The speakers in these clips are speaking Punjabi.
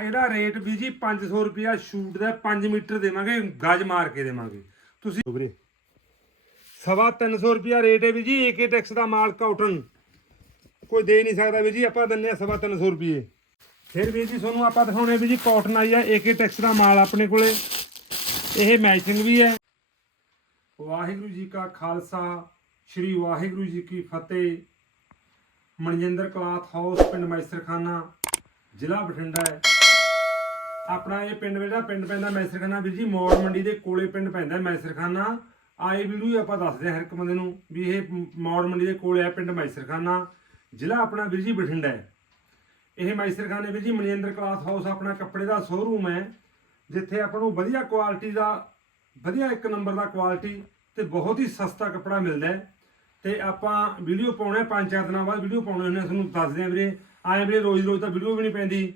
ਇਹਦਾ ਰੇਟ ਵੀ ਜੀ 500 ਰੁਪਿਆ ਸ਼ੂਟ ਦਾ 5 ਮੀਟਰ ਦੇਵਾਂਗੇ ਗਜ ਮਾਰ ਕੇ ਦੇਵਾਂਗੇ। ਤੁਸੀਂ ਵੀਰੇ। ਸਵਾ 300 ਰੁਪਿਆ ਰੇਟ ਹੈ ਵੀ ਜੀ ਏਕੇ ਟੈਕਸ ਦਾ ਮਾਲ ਕਾਟਨ ਕੋਈ ਦੇ ਨਹੀਂ ਸਕਦਾ ਵੀ ਜੀ ਆਪਾਂ ਦਿੰਨੇ ਆ ਸਵਾ 300 ਰੁਪਏ। ਫਿਰ ਵੀ ਜੀ ਤੁਹਾਨੂੰ ਆਪਾਂ ਦਿਖਾਉਣੇ ਵੀ ਜੀ ਕਾਟਨ ਆਈ ਆ ਏਕੇ ਟੈਕਸ ਦਾ ਮਾਲ ਆਪਣੇ ਕੋਲੇ। ਇਹ ਮੈਚਿੰਗ ਵੀ ਹੈ। ਵਾਹਿਗੁਰੂ ਜੀ ਕਾ ਖਾਲਸਾ ਸ੍ਰੀ ਵਾਹਿਗੁਰੂ ਜੀ ਕੀ ਫਤਿਹ। ਮਨਜਿੰਦਰ ਕਲਾਥ ਹਾਊਸ ਪਿੰਡ ਮੈਸਰਖਾਨਾ ਜ਼ਿਲ੍ਹਾ ਬਠਿੰਡਾ ਹੈ। ਆਪਣਾ ਇਹ ਪਿੰਡ ਜਿਹੜਾ ਪਿੰਡ ਪੈਂਦਾ ਮੈਸਰਖਾਨਾ ਵੀਰ ਜੀ ਮੋੜ ਮੰਡੀ ਦੇ ਕੋਲੇ ਪਿੰਡ ਪੈਂਦਾ ਮੈਸਰਖਾਨਾ। ਆਏ ਵੀਡੀਓ ਹੀ ਆਪਾਂ ਦੱਸਦੇ ਹਾਂ ਹਰ ਇੱਕ ਬੰਦੇ ਨੂੰ ਵੀ ਇਹ ਮੌੜ ਮੰਡੀ ਦੇ ਕੋਲੇ ਹੈ ਪਿੰਡ ਮੈਸਰਖਾਨਾ। ਜ਼ਿਲ੍ਹਾ ਆਪਣਾ ਵੀਰ ਜੀ ਬਠਿੰਡਾ ਹੈ। ਇਹ ਮੈਸਰਖਾਨੇ ਵੀਰ ਜੀ ਮਨਜਿੰਦਰ ਕਲਾਸ ਹਾਊਸ ਆਪਣਾ ਕੱਪੜੇ ਦਾ ਸ਼ੋਰੂਮ ਹੈ ਜਿੱਥੇ ਆਪਾਂ ਨੂੰ ਵਧੀਆ ਕੁਆਲਿਟੀ ਦਾ ਵਧੀਆ ਇੱਕ ਨੰਬਰ ਦਾ ਕੁਆਲਿਟੀ ਤੇ ਬਹੁਤ ਹੀ ਸਸਤਾ ਕੱਪੜਾ ਮਿਲਦਾ ਹੈ। ਤੇ ਆਪਾਂ ਵੀਡੀਓ ਪਾਉਣੇ ਪੰਜ ਚਾਰ ਦਿਨਾਂ ਬਾਅਦ ਵੀਡੀਓ ਪਾਉਣੇ ਹੁੰਦੇ ਆ, ਤੁਹਾਨੂੰ ਦੱਸਦੇ ਆ ਵੀਰੇ। ਆਏ ਵੀਰੇ ਰੋਜ਼ ਰੋਜ਼ ਤਾਂ ਵੀਡੀਓ ਵੀ ਨਹੀਂ ਪੈਂਦੀ।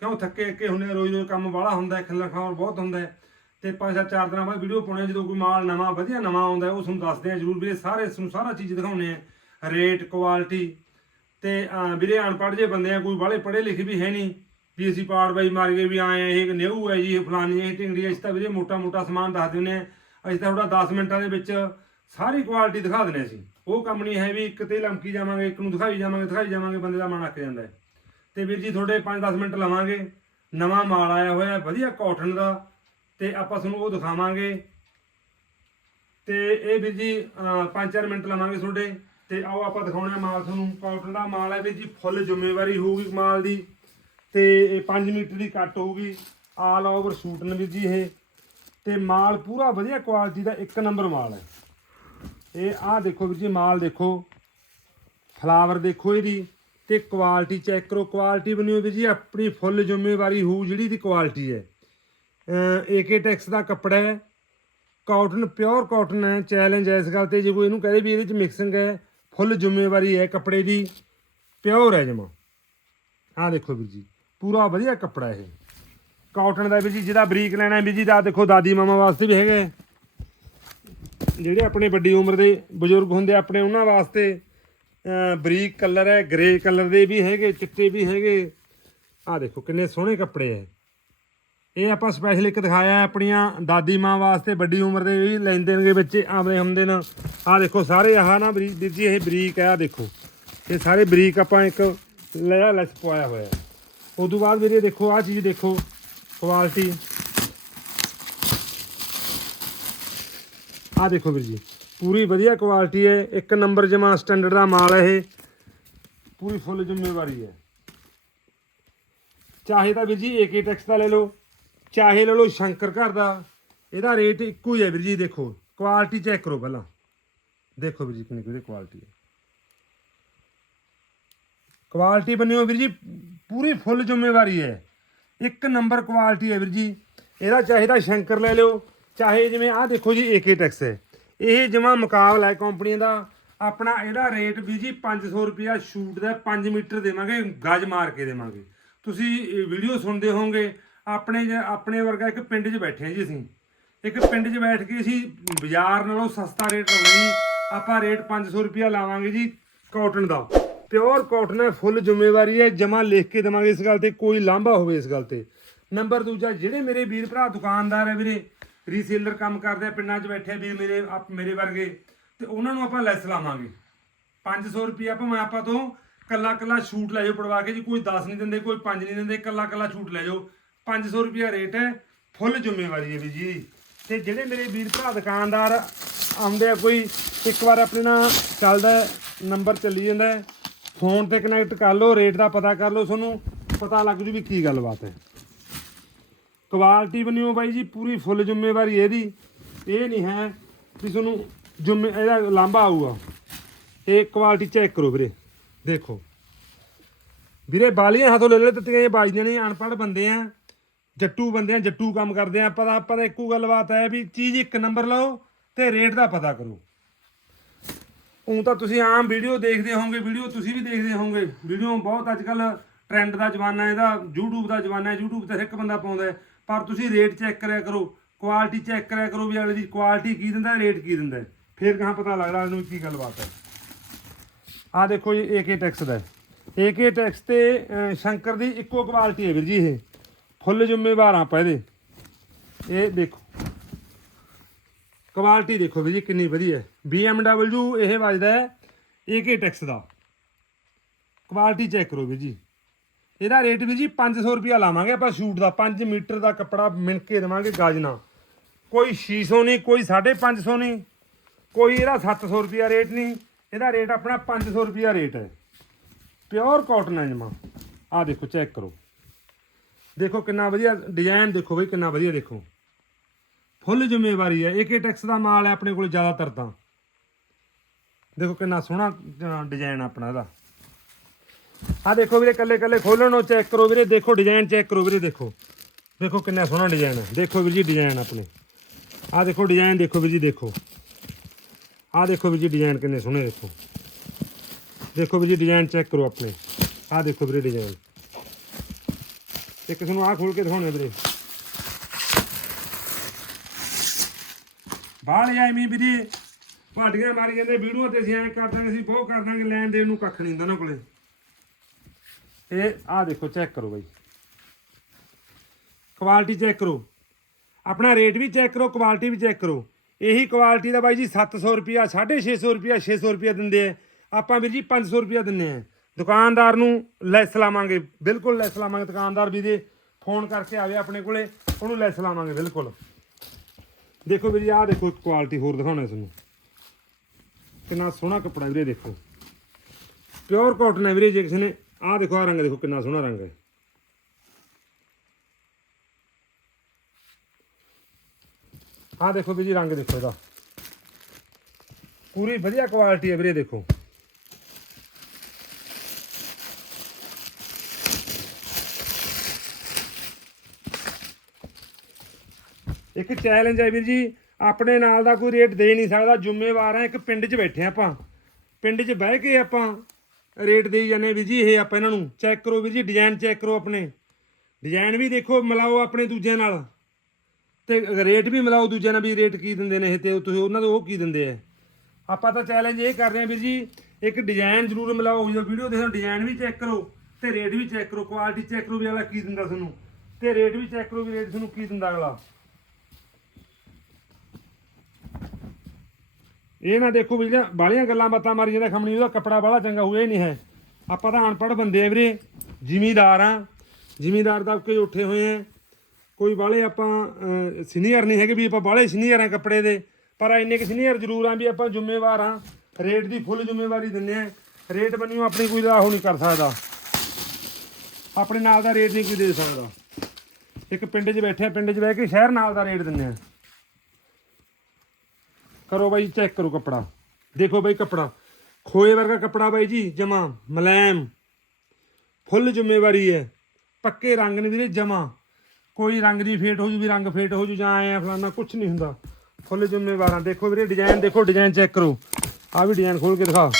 ਕਿਉਂ ਥੱਕੇ ਅੱਕੇ ਹੁੰਦੇ ਆ, ਰੋਜ਼ ਰੋਜ਼ ਕੰਮ ਵਾਲਾ ਹੁੰਦਾ ਹੈ ਖੱਲਰ ਬਹੁਤ ਹੁੰਦਾ ਹੈ। ਤੇ ਪੰਜ ਚਾਰ ਦਿਨਾਂ ਬਾਅਦ ਵੀਡੀਓ ਪਾਉਣੇ ਆ, ਜਦੋਂ ਕੋਈ ਮਾਲ ਨਵਾਂ ਵਧੀਆ ਨਵਾਂ ਆਉਂਦਾ ਹੈ, ਉਹ ਤੁਹਾਨੂੰ ਦੱਸਦੇ ਆ ਜਰੂਰ ਵੀਰੇ ਸਾਰੇ ਇਸ ਨੂੰ ਸਾਰਾ ਚੀਜ਼ ਦਿਖਾਉਣੇ ਆ ਰੇਟ ਕੁਆਲਿਟੀ ਤੇ ਵੀਰੇ ਅਨਪੜ੍ਹ ਜੇ ਬੰਦੇ ਆ ਕੋਈ ਬਾਹਲੇ ਪੜ੍ਹੇ ਲਿਖੇ ਵੀ ਹੈ ਨਹੀਂ ਵੀ ਅਸੀਂ ਪਾੜ ਬਾਈ ਮਾਰ ਕੇ ਵੀ ਆਏ ਆ, ਇਹ ਨਿਊ ਹੈ ਜੀ ਇਹ ਫਲਾਨੀ ਇਹ ਢਿੰਗੜੀ ਅਸੀਂ ਤਾਂ ਵੀਰੇ ਮੋਟਾ ਮੋਟਾ ਸਮਾਨ ਦੱਸ ਦਿੰਦੇ ਆ ਅਸੀਂ ਤਾਂ ਥੋੜਾ 10 ਮਿੰਟਾਂ ਦੇ ਵਿੱਚ ਸਾਰੀ ਕੁਆਲਿਟੀ ਦਿਖਾ ਦਿੰਦੇ ਅਸੀਂ। ਉਹ ਕੰਮ ਨਹੀਂ ਹੈ ਵੀ ਇੱਕ ਤੇ ਲਮਕੀ ਜਾਵਾਂਗੇ ਇੱਕ ਨੂੰ ਦਿਖਾਈ ਜਾਵਾਂਗੇ ਦਿਖਾਈ ਜਾਵਾਂਗੇ ਬੰਦੇ ਦਾ ਮਨ ਅੱਕ ਜਾਂਦਾ ਹੈ। ਤੇ ਵੀਰ ਜੀ, ਤੁਹਾਡੇ 5-10 ਮਿੰਟ ਲਵਾਂਗੇ। ਨਵਾਂ ਮਾਲ ਆਇਆ ਹੋਇਆ ਵਧੀਆ ਕਾਟਨ ਦਾ। ਤੇ ਆਪਾਂ ਤੁਹਾਨੂੰ ਉਹ ਦਿਖਾਵਾਂਗੇ। ਤੇ ਇਹ ਵੀਰ ਜੀ 5-4 ਮਿੰਟ ਲਵਾਂਗੇ ਤੁਹਾਡੇ। ਤੇ ਆਓ ਆਪਾਂ ਦਿਖਾਉਣੇ ਆ ਮਾਲ ਤੁਹਾਨੂੰ। ਕਾਟਨ ਦਾ ਮਾਲ ਹੈ ਵੀਰ ਜੀ, ਫੁੱਲ ਜ਼ਿੰਮੇਵਾਰੀ ਹੋਊਗੀ ਮਾਲ ਦੀ। ਤੇ ਇਹ 5 ਮੀਟਰ ਦੀ ਕੱਟ ਹੋਊਗੀ। ਆਲ ਓਵਰ ਸੂਟ ਨੇ ਵੀਰ ਜੀ ਇਹ। ਤੇ ਮਾਲ ਪੂਰਾ ਵਧੀਆ ਕੁਆਲਿਟੀ ਦਾ ਇੱਕ ਨੰਬਰ ਮਾਲ ਹੈ। ਇਹ ਆਹ ਦੇਖੋ ਵੀਰ ਜੀ, ਮਾਲ ਦੇਖੋ। ਫਲਾਵਰ ਦੇਖੋ ਇਹਦੀ। ਤੇ ਕੁਆਲਿਟੀ ਚੈੱਕ ਕਰੋ। ਕੁਆਲਿਟੀ ਬਣੀ ਹੋਈ ਵੀਰ ਜੀ ਆਪਣੀ ਫੁੱਲ ਜ਼ਿੰਮੇਵਾਰੀ ਹੋਊ ਜਿਹੜੀ ਦੀ ਕੁਆਲਿਟੀ ਹੈ। ਏਕੇ ਟੈਕਸ ਦਾ ਕੱਪੜਾ ਹੈ। ਕਾਟਨ ਪਿਓਰ ਕਾਟਨ ਹੈ। ਚੈਲੰਜ ਹੈ ਇਸ ਗੱਲ ਤੇ। ਜੇ ਕੋਈ ਇਹਨੂੰ ਕਹੇ ਵੀ ਇਹਦੇ ਚ ਮਿਕਸਿੰਗ ਹੈ ਫੁੱਲ ਜ਼ਿੰਮੇਵਾਰੀ ਹੈ ਕੱਪੜੇ ਦੀ ਪਿਓਰ ਹੈ ਜਮਾ। ਆਹ ਦੇਖੋ ਵੀਰ ਜੀ, ਪੂਰਾ ਵਧੀਆ ਕੱਪੜਾ ਇਹ। ਕਾਟਨ ਦਾ ਵੀਰ ਜੀ, ਜਿਹਦਾ ਬਰੀਕ ਲੈਣਾ ਹੈ ਵੀਰ ਜੀ ਦਾ ਦੇਖੋ ਦਾਦੀ ਮਾਮਾ ਵਾਸਤੇ ਵੀ ਹੈਗੇ। ਜਿਹੜੇ ਆਪਣੇ ਵੱਡੀ ਉਮਰ ਦੇ ਬਜ਼ੁਰਗ ਹੁੰਦੇ ਆਪਣੇ ਉਹਨਾਂ ਵਾਸਤੇ ਬਰੀਕ ਕਲਰ ਹੈ, ਗ੍ਰੇ ਕਲਰ ਦੇ ਵੀ ਹੈਗੇ, ਚਿੱਟੇ ਵੀ ਹੈਗੇ। ਆਹ ਦੇਖੋ ਕਿੰਨੇ ਸੋਹਣੇ ਕੱਪੜੇ ਹੈ। ਇਹ ਆਪਾਂ ਸਪੈਸ਼ਲ ਇੱਕ ਦਿਖਾਇਆ ਆਪਣੀਆਂ ਦਾਦੀ ਮਾਂ ਵਾਸਤੇ, ਵੱਡੀ ਉਮਰ ਦੇ ਵੀ ਲੈਂਦੇ ਨੇਗੇ ਬੱਚੇ ਆਉਂਦੇ ਹੁੰਦੇ ਨੇ। ਆਹ ਦੇਖੋ ਸਾਰੇ ਆਹ ਨਾ ਬਰੀਕ, ਵੀਰ ਜੀ, ਇਹ ਬਰੀਕ ਹੈ, ਆਹ ਦੇਖੋ। ਇਹ ਸਾਰੇ ਬਰੀਕ ਆਪਾਂ ਇੱਕ ਲਿਆ ਲੈਸ ਪਵਾਇਆ ਹੋਇਆ ਹੈ। ਉਸ ਤੋਂ ਬਾਅਦ ਵੀਰੇ ਦੇਖੋ, ਆਹ ਚੀਜ਼ ਦੇਖੋ ਕੁਆਲਿਟੀ ਆਹ ਦੇਖੋ ਵੀਰ ਜੀ। ਪੂਰੀ ਵਧੀਆ ਕੁਆਲਿਟੀ ਹੈ। ਇੱਕ ਨੰਬਰ ਜਮਾ ਸਟੈਂਡਰਡ ਦਾ ਮਾਲ ਹੈ ਇਹ। ਪੂਰੀ ਫੁੱਲ ਜ਼ਿੰਮੇਵਾਰੀ ਹੈ। ਚਾਹੇ ਤਾਂ ਵੀਰ ਜੀ ਏਕੇ ਟੈਕਸ ਦਾ ਲੈ ਲਓ, ਚਾਹੇ ਲੈ ਲਓ ਸ਼ੰਕਰ ਘਰ ਦਾ। ਇਹਦਾ ਰੇਟ ਇੱਕੋ ਹੀ ਹੈ ਵੀਰ ਜੀ, ਦੇਖੋ। ਕੁਆਲਿਟੀ ਚੈੱਕ ਕਰੋ ਪਹਿਲਾਂ। ਦੇਖੋ ਵੀਰ ਜੀ ਕਿੰਨੀ ਕਿਹੜੀ ਕੁਆਲਿਟੀ ਹੈ। ਕੁਆਲਿਟੀ ਬਣੀ ਹੋਈ ਵੀਰ ਜੀ, ਪੂਰੀ ਫੁੱਲ ਜ਼ਿੰਮੇਵਾਰੀ ਹੈ। ਇੱਕ ਨੰਬਰ ਕੁਆਲਿਟੀ ਹੈ ਵੀਰ ਜੀ। ਇਹਦਾ ਚਾਹੇ ਤਾਂ ਸ਼ੰਕਰ ਲੈ ਲਿਓ, ਚਾਹੇ ਜਿਵੇਂ ਆਹ ਦੇਖੋ ਜੀ ਏਕੇ ਟੈਕਸ ਹੈ। ਇਹ ਜਮਾ ਮੁਕਾਬਲਾ ਹੈ ਕੰਪਨੀਆਂ ਦਾ। ਆਪਣਾ ਇਹਦਾ ਰੇਟ ਵੀ ਜੀ 500 ਰੁਪਿਆ ਸ਼ੂਟ ਦਾ 5 ਮੀਟਰ ਦੇਵਾਂਗੇ, ਗਜ ਮਾਰ ਕੇ ਦੇਵਾਂਗੇ। ਤੁਸੀਂ ਵੀਡੀਓ ਸੁਣਦੇ ਹੋਵੋਗੇ, ਆਪਣੇ ਆਪਣੇ ਵਰਗਾ ਇੱਕ ਪਿੰਡ 'ਚ ਬੈਠੇ ਹਾਂ ਜੀ ਅਸੀਂ। ਇੱਕ ਪਿੰਡ 'ਚ ਬੈਠ ਕੇ ਅਸੀਂ ਬਾਜ਼ਾਰ ਨਾਲੋਂ ਸਸਤਾ ਰੇਟ ਲਾਉਣਾ ਆਪਾਂ ਰੇਟ 500 ਰੁਪਿਆ ਲਾਵਾਂਗੇ ਜੀ ਕਾਟਨ ਦਾ। ਪਿਓਰ ਕਾਟਨ ਹੈ ਫੁੱਲ ਜ਼ਿੰਮੇਵਾਰੀ ਹੈ, ਜਮਾ ਲਿਖ ਕੇ ਦੇਵਾਂਗੇ ਇਸ ਗੱਲ ਤੇ, ਕੋਈ ਲਾਂਭਾ ਹੋਵੇ ਇਸ ਗੱਲ ਤੇ। ਨੰਬਰ ਦੂਜਾ, ਜਿਹੜੇ ਮੇਰੇ ਵੀਰ ਭਰਾ ਦੁਕਾਨਦਾਰ ਹੈ ਵੀਰੇ ਰੀਸੇਲਰ ਕੰਮ ਕਰਦੇ ਆ, ਪਿੰਡਾਂ 'ਚ ਬੈਠੇ ਵੀ ਮੇਰੇ ਆਪ ਮੇਰੇ ਵਰਗੇ, ਤੇ ਉਹਨਾਂ ਨੂੰ ਆਪਾਂ ਲੈਸ ਲਾਵਾਂਗੇ। 500 ਰੁਪਿਆ ਭਾਵੇਂ ਆਪਾਂ ਤੋਂ ਕੱਲਾ ਕੱਲਾ ਸ਼ੂਟ ਲੈ ਜਾਓ ਪੜਵਾ ਕੇ ਜੀ, ਕੋਈ 10 ਨਹੀਂ ਦਿੰਦੇ, ਕੋਈ 5 ਨਹੀਂ ਦਿੰਦੇ, ਕੱਲਾ ਕੱਲਾ ਸ਼ੂਟ ਲੈ ਜਾਓ। 500 ਰੁਪਿਆ ਰੇਟ ਹੈ, ਫੁੱਲ ਜ਼ਿੰਮੇਵਾਰੀ ਹੈ ਵੀ ਜੀ। ਤੇ ਜਿਹੜੇ ਮੇਰੇ ਵੀਰ ਭਰਾ ਦੁਕਾਨਦਾਰ ਆਉਂਦੇ ਆ, ਕੋਈ ਇੱਕ ਵਾਰ ਆਪਣੇ ਨਾਲ ਚੱਲਦਾ ਨੰਬਰ ਚੱਲੀ ਜਾਂਦਾ ਹੈ, ਫੋਨ ਤੇ ਕਨੈਕਟ ਕਰ ਲਓ, ਰੇਟ ਦਾ ਪਤਾ ਕਰ ਲਓ, ਤੁਹਾਨੂੰ ਪਤਾ ਲੱਗ ਜੂ ਵੀ ਕੀ ਗੱਲਬਾਤ ਹੈ। ਕੁਆਲਿਟੀ ਬਣਿਓ ਬਾਈ ਜੀ, ਪੂਰੀ ਫੁੱਲ ਜ਼ਿੰਮੇਵਾਰੀ ਇਹਦੀ। ਇਹ ਨਹੀਂ ਹੈ ਵੀ ਤੁਹਾਨੂੰ ਜ਼ਿੰਮੇ, ਇਹਦਾ ਲਾਂਭਾ ਆਊਗਾ। ਇਹ ਕੁਆਲਿਟੀ ਚੈੱਕ ਕਰੋ ਵੀਰੇ, ਦੇਖੋ। ਵੀਰੇ ਬਾਲੀਆਂ ਹੱਥੋਂ ਲੈ ਲੈ ਦਿੱਤੀਆਂ ਇਹ ਬਾਜਦੀਆਂ ਨੇ, ਅਨਪੜ੍ਹ ਬੰਦੇ ਆ, ਜੱਟੂ ਬੰਦੇ ਆ, ਜੱਟੂ ਕੰਮ ਕਰਦੇ ਆ। ਆਪਾਂ ਤਾਂ ਆਪਾਂ ਤਾਂ ਇੱਕੋ ਗੱਲਬਾਤ ਹੈ ਵੀ ਚੀਜ਼ ਇੱਕ ਨੰਬਰ ਲਓ ਤੇ ਰੇਟ ਦਾ ਪਤਾ ਕਰੋ। ਉਹ ਤਾਂ ਤੁਸੀਂ ਆਮ ਵੀਡੀਓ ਦੇਖਦੇ ਹੋਵੋਗੇ, ਵੀਡੀਓ ਤੁਸੀਂ ਵੀ ਦੇਖਦੇ ਹੋਵੋਗੇ। ਵੀਡੀਓ ਬਹੁਤ ਅੱਜ ਕੱਲ ਟ੍ਰੈਂਡ ਦਾ ਜ਼ਮਾਨਾ ਇਹਦਾ YouTube ਦਾ ਜ਼ਮਾਨਾ ਹੈ। YouTube ਤੇ ਹਰ ਇੱਕ ਬੰਦਾ ਪਾਉਂਦਾ ਪਰ ਤੁਸੀਂ ਰੇਟ ਚੈੱਕ ਕਰਿਆ ਕਰੋ ਕੁਆਲਿਟੀ ਚੈੱਕ ਕਰਿਆ ਕਰੋ ਵੀ ਅਗਲੇ ਦੀ ਕੁਆਲਿਟੀ ਕੀ ਦਿੰਦਾ ਰੇਟ ਕੀ ਦਿੰਦਾ ਫਿਰ ਕਹਾਂ ਪਤਾ ਲੱਗਦਾ ਇਹਨੂੰ ਕੀ ਗੱਲਬਾਤ ਹੈ। ਆ ਦੇਖੋ ਜੀ ਏਕੇ ਟੈਕਸ ਦਾ ਏਕੇ ਟੈਕਸ ਤੇ ਸ਼ੰਕਰ ਦੀ ਇੱਕੋ ਕੁਆਲਿਟੀ ਹੈ ਵੀਰ ਜੀ ਇਹ। ਫੁੱਲ ਜ਼ਿੰਮੇਵਾਰ ਆ ਆਪਾਂ ਇਹਦੇ। ਇਹ ਦੇਖੋ। ਕੁਆਲਿਟੀ ਦੇਖੋ ਵੀਰ ਜੀ, ਕਿੰਨੀ ਵਧੀਆ ਹੈ। BMW ਇਹ ਵੱਜਦਾ ਹੈ AK ਟੈਕਸ ਦਾ। ਕੁਆਲਿਟੀ ਚੈੱਕ ਕਰੋ ਵੀਰ ਜੀ। ਇਹਦਾ ਰੇਟ ਵੀ ਜੀ 500 ਰੁਪਿਆ ਲਾਵਾਂਗੇ, ਆਪਾਂ ਸ਼ੂਟ ਦਾ 5 ਮੀਟਰ ਦਾ ਕੱਪੜਾ ਮਿਣ ਕੇ ਦੇਵਾਂਗੇ ਗਾਜਨਾ ਕੋਈ 600 ਨਹੀਂ, ਕੋਈ 550 ਨਹੀਂ, ਕੋਈ ਇਹਦਾ 700 ਰੁਪਿਆ ਰੇਟ ਨਹੀਂ, ਇਹਦਾ ਰੇਟ ਆਪਣਾ 500 ਰੁਪਿਆ ਰੇਟ ਹੈ। ਪਿਓਰ ਕਾਟਨ ਹੈ ਜਮਾ ਆਹ ਦੇਖੋ ਚੈੱਕ ਕਰੋ। ਦੇਖੋ ਕਿੰਨਾ ਵਧੀਆ ਡਿਜ਼ਾਈਨ ਦੇਖੋ ਬਈ, ਕਿੰਨਾ ਵਧੀਆ ਦੇਖੋ। ਫੁੱਲ ਜ਼ਿੰਮੇਵਾਰੀ ਹੈ ਏਕੇ ਟੈਕਸ ਦਾ ਮਾਲ ਹੈ ਆਪਣੇ ਕੋਲ ਜ਼ਿਆਦਾਤਰ ਤਾਂ। ਦੇਖੋ ਕਿੰਨਾ ਸੋਹਣਾ ਡਿਜ਼ਾਈਨ ਆਪਣਾ ਇਹਦਾ। ਆ ਦੇਖੋ ਵੀਰੇ ਕੱਲੇ ਕੱਲੇ ਖੋਲਣ ਨੂੰ ਚੈੱਕ ਕਰੋ ਵੀਰੇ, ਦੇਖੋ ਡਿਜ਼ਾਈਨ ਚੈੱਕ ਕਰੋ ਵੀਰੇ, ਦੇਖੋ। ਦੇਖੋ ਕਿੰਨਾ ਸੋਹਣਾ ਡਿਜ਼ਾਈਨ ਹੈ ਦੇਖੋ ਵੀਰ ਜੀ ਡਿਜ਼ਾਈਨ ਆਪਣੇ। ਆ ਦੇਖੋ ਡਿਜ਼ਾਈਨ ਦੇਖੋ ਵੀਰ ਜੀ, ਦੇਖੋ। ਆ ਦੇਖੋ ਵੀਰ ਜੀ ਡਿਜ਼ਾਈਨ ਕਿੰਨੇ ਸੋਹਣੇ, ਦੇਖੋ। ਦੇਖੋ ਵੀਰ ਜੀ ਡਿਜ਼ਾਈਨ ਚੈੱਕ ਕਰੋ ਆਪਣੇ। ਆ ਦੇਖੋ ਵੀਰੇ ਡਿਜ਼ਾਈਨ ਇੱਕ ਤੁਹਾਨੂੰ ਆ ਖੋਲ ਕੇ ਦਿਖਾਉਣੇ ਵੀਰੇ। ਬਾਹਰ ਐਵੇਂ ਵੀਰੇ। ਭਾਡੀਆਂ ਮਾਰੀ ਜਾਂਦੇ, ਵੀਡੀਓ ਤੇ ਅਸੀਂ ਐਂ ਕਰ ਦਾਂਗੇ ਅਸੀਂ ਬਹੁਤ ਕਰ ਦਾਂਗੇ ਲੈਣ ਦੇਣ ਨੂੰ ਕੱਖ ਨਹੀਂ ਹੁੰਦਾ ਉਹਨਾਂ ਕੋਲੇ। ਇਹ ਆਹ ਦੇਖੋ ਚੈੱਕ ਕਰੋ ਬਾਈ। ਕੁਆਲਿਟੀ ਚੈੱਕ ਕਰੋ। ਆਪਣਾ ਰੇਟ ਵੀ ਚੈੱਕ ਕਰੋ ਕੁਆਲਿਟੀ ਵੀ ਚੈੱਕ ਕਰੋ। ਇਹੀ ਕੁਆਲਿਟੀ ਦਾ ਬਾਈ ਜੀ 700 ਰੁਪਿਆ 650 ਰੁਪਿਆ 600 ਰੁਪਿਆ ਦਿੰਦੇ ਆ। ਆਪਾਂ ਵੀਰ ਜੀ 500 ਰੁਪਿਆ ਦਿੰਨੇ ਆ। ਦੁਕਾਨਦਾਰ ਨੂੰ ਲੈਸ ਲਾਵਾਂਗੇ, ਬਿਲਕੁਲ ਲੈਸ ਲਾਵਾਂਗੇ ਦੁਕਾਨਦਾਰ ਵੀ ਦੇ ਫੋਨ ਕਰਕੇ ਆਵੇ ਆਪਣੇ ਕੋਲੇ, ਉਹਨੂੰ ਲੈਸ ਲਾਵਾਂਗੇ, ਬਿਲਕੁਲ। ਦੇਖੋ ਵੀਰ ਜੀ, ਆਹ ਦੇਖੋ ਕੁਆਲਿਟੀ ਹੋਰ ਦਿਖਾਉਣਾ ਤੁਹਾਨੂੰ। ਕਿੰਨਾ ਸੋਹਣਾ ਕੱਪੜਾ ਵੀਰੇ, ਦੇਖੋ। ਪਿਓਰ ਕਾਟਨ ਹੈ ਵੀਰੇ, ਜੇ ਕਿਸੇ ਨੇ ਆਹ ਦੇਖੋ, ਆਹ ਰੰਗ ਦੇਖੋ ਕਿੰਨਾ ਸੋਹਣਾ ਰੰਗ ਹੈ। ਆਹ ਦੇਖੋ ਵੀਰ ਜੀ ਰੰਗ ਦੇਖੋ ਇਹਦਾ। ਪੂਰੀ ਵਧੀਆ ਕੁਆਲਿਟੀ ਹੈ ਵੀਰੇ ਦੇਖੋ। ਇੱਕ ਚੈਲੰਜ ਹੈ ਵੀਰ ਜੀ, ਆਪਣੇ ਨਾਲ ਦਾ ਕੋਈ ਰੇਟ ਦੇ ਨਹੀਂ ਸਕਦਾ, ਜ਼ਿੰਮੇਵਾਰ ਆ ਇੱਕ ਪਿੰਡ 'ਚ ਬੈਠੇ ਹਾਂ ਆਪਾਂ। ਪਿੰਡ 'ਚ ਬਹਿ ਕੇ ਆਪਾਂ ਰੇਟ ਦੇਈ ਜਾਂਦੇ ਵੀਰ ਜੀ, ਇਹ ਆਪਾਂ ਇਹਨਾਂ ਨੂੰ ਚੈੱਕ ਕਰੋ ਵੀਰ ਜੀ ਡਿਜ਼ਾਈਨ ਚੈੱਕ ਕਰੋ ਆਪਣੇ। ਡਿਜ਼ਾਈਨ ਵੀ ਦੇਖੋ, ਮਿਲਾਓ ਆਪਣੇ ਦੂਜਿਆਂ ਨਾਲ। ਤੇ ਰੇਟ ਵੀ ਮਿਲਾਓ ਦੂਜਿਆਂ ਨਾਲ ਵੀ ਰੇਟ ਕੀ ਦਿੰਦੇ ਨੇ ਇਹ ਤੇ ਤੁਸੀਂ ਉਹਨਾਂ ਦੇ ਉਹ ਕੀ ਦਿੰਦੇ ਆ। ਆਪਾਂ ਤਾਂ ਚੈਲੰਜ ਇਹ ਕਰ ਰਹੇ ਹਾਂ ਵੀਰ ਜੀ, ਇੱਕ ਡਿਜ਼ਾਈਨ ਜ਼ਰੂਰ ਮਿਲਾਓ ਜਦੋਂ ਵੀਡੀਓ ਦੇਖੋ ਡਿਜ਼ਾਈਨ ਵੀ ਚੈੱਕ ਕਰੋ ਤੇ ਰੇਟ ਵੀ ਚੈੱਕ ਕਰੋ ਕੁਆਲਿਟੀ ਚੈੱਕ ਕਰੋ ਵੀ ਅਗਲਾ ਕੀ ਦਿੰਦਾ ਤੁਹਾਨੂੰ। ਤੇ ਰੇਟ ਵੀ ਚੈੱਕ ਕਰੋ ਵੀ ਰੇਟ ਤੁਹਾਨੂੰ ਕੀ ਦਿੰਦਾ ਅਗਲਾ। ਇਹ ਨਾ ਦੇਖੋ ਵੀ ਜਿਹੜੀਆਂ ਬਾਲੀਆਂ ਗੱਲਾਂ ਬਾਤਾਂ ਮਾਰੀ ਜਾਂਦਾ, ਖਮਣੀ, ਉਹਦਾ ਕੱਪੜਾ ਬਾਹਲਾ ਚੰਗਾ ਹੋਇਆ ਹੀ ਨਹੀਂ ਹੈ। ਆਪਾਂ ਤਾਂ ਅਨਪੜ੍ਹ ਬੰਦੇ ਆ ਵੀਰੇ, ਜ਼ਿਮੀਦਾਰ ਆ ਜ਼ਿਮੀਦਾਰ ਦਾ ਕੋਈ ਉੱਠੇ ਹੋਏ ਆ। ਕੋਈ ਬਾਲੇ ਆਪਾਂ ਸੀਨੀਅਰ ਨਹੀਂ ਹੈਗੇ ਵੀ ਆਪਾਂ ਬਾਲੇ ਸੀਨੀਅਰ ਆ ਕੱਪੜੇ ਦੇ। ਪਰ ਇੰਨੇ ਕਿ ਸੀਨੀਅਰ ਜ਼ਰੂਰ ਆ ਵੀ ਆਪਾਂ ਜ਼ਿੰਮੇਵਾਰ ਆ ਰੇਟ ਦੀ ਫੁੱਲ ਜ਼ਿੰਮੇਵਾਰੀ ਦਿੰਨੇ ਆ। ਰੇਟ ਬੰਨਿਓ, ਆਪਣੀ ਕੋਈ ਦਾ ਉਹ ਨਹੀਂ ਕਰ ਸਕਦਾ। ਆਪਣੇ ਨਾਲ ਦਾ ਰੇਟ ਨਹੀਂ ਕੋਈ ਦੇ ਸਕਦਾ। ਇੱਕ ਪਿੰਡ 'ਚ ਬੈਠੇ ਆ, ਪਿੰਡ 'ਚ ਬਹਿ ਕੇ ਸ਼ਹਿਰ ਨਾਲ ਦਾ ਰੇਟ ਦਿੰਨੇ ਆ। ਕਰੋ ਬਾਈ ਚੈੱਕ ਕਰੋ ਕੱਪੜਾ। ਦੇਖੋ ਬਾਈ ਕੱਪੜਾ। ਖੋਏ ਵਰਗਾ ਕੱਪੜਾ ਬਾਈ ਜੀ, ਜਮਾ ਮਲੈਮ। ਫੁੱਲ ਜ਼ਿੰਮੇਵਾਰੀ ਹੈ। ਪੱਕੇ ਰੰਗ ਨੇ ਵੀਰੇ, ਜਮਾ। ਕੋਈ ਰੰਗ ਦੀ ਫੇਟ ਹੋ ਜੂ ਵੀ ਰੰਗ ਫੇਟ ਹੋ ਜੂ ਜਾਂ ਆਇਆ ਫਲਾਨਾ ਕੁਝ ਨਹੀਂ ਹੁੰਦਾ। ਫੁੱਲ ਜ਼ਿੰਮੇਵਾਰਾਂ। ਦੇਖੋ ਵੀਰੇ ਡਿਜ਼ਾਈਨ ਦੇਖੋ ਡਿਜ਼ਾਈਨ ਚੈੱਕ ਕਰੋ। ਆ ਵੀ ਡਿਜ਼ਾਈਨ ਖੋਲ ਕੇ ਦਿਖਾ।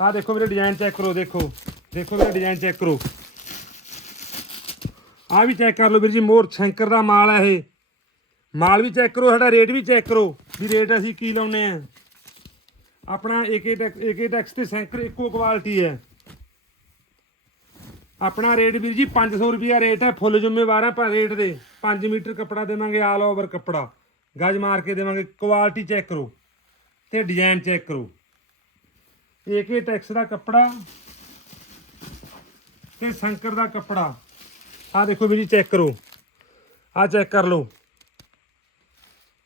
ਆ ਦੇਖੋ ਵੀਰੇ ਡਿਜ਼ਾਈਨ ਚੈੱਕ ਕਰੋ, ਦੇਖੋ। ਦੇਖੋ ਵੀਰੇ ਡਿਜ਼ਾਈਨ ਚੈੱਕ ਕਰੋ। ਆ ਵੀ ਚੈੱਕ ਕਰ ਲਓ ਵੀਰ ਜੀ, ਮੋਰ ਸ਼ੰਕਰ ਦਾ ਮਾਲ ਹੈ ਇਹ। ਮਾਲ ਵੀ ਚੈੱਕ ਕਰੋ, ਸਾਡਾ ਰੇਟ ਵੀ ਚੈੱਕ ਕਰੋ। ਵੀ ਰੇਟ ਅਸੀਂ ਕੀ ਲਾਉਨੇ ਆ? ਆਪਣਾ ਏਕੇ ਟੈਕਸ ਏਕੇ ਟੈਕਸ ਤੇ ਸੈਂਕਰ ਇੱਕੋ ਕੁਆਲਿਟੀ ਹੈ। ਆਪਣਾ ਰੇਟ ਵੀਰ ਜੀ 500 ਰੁਪਿਆ ਰੇਟ ਹੈ, ਫੁੱਲ ਜ਼ਿੰਮੇਵਾਰ ਹੈ ਪਰ ਰੇਟ ਦੇ। 5 ਮੀਟਰ ਕੱਪੜਾ ਦੇਵਾਂਗੇ ਆਲ ਓਵਰ ਕੱਪੜਾ। ਗਜ਼ ਮਾਰ ਕੇ ਦੇਵਾਂਗੇ ਕੁਆਲਿਟੀ ਚੈੱਕ ਕਰੋ ਤੇ ਡਿਜ਼ਾਈਨ ਚੈੱਕ ਕਰੋ। ਏਕੇ ਟੈਕਸ ਦਾ ਕੱਪੜਾ ਤੇ ਸ਼ੰਕਰ ਦਾ ਕੱਪੜਾ। ਆ ਦੇਖੋ ਵੀਰ ਜੀ ਚੈੱਕ ਕਰੋ। ਆ ਚੈੱਕ ਕਰ ਲਓ।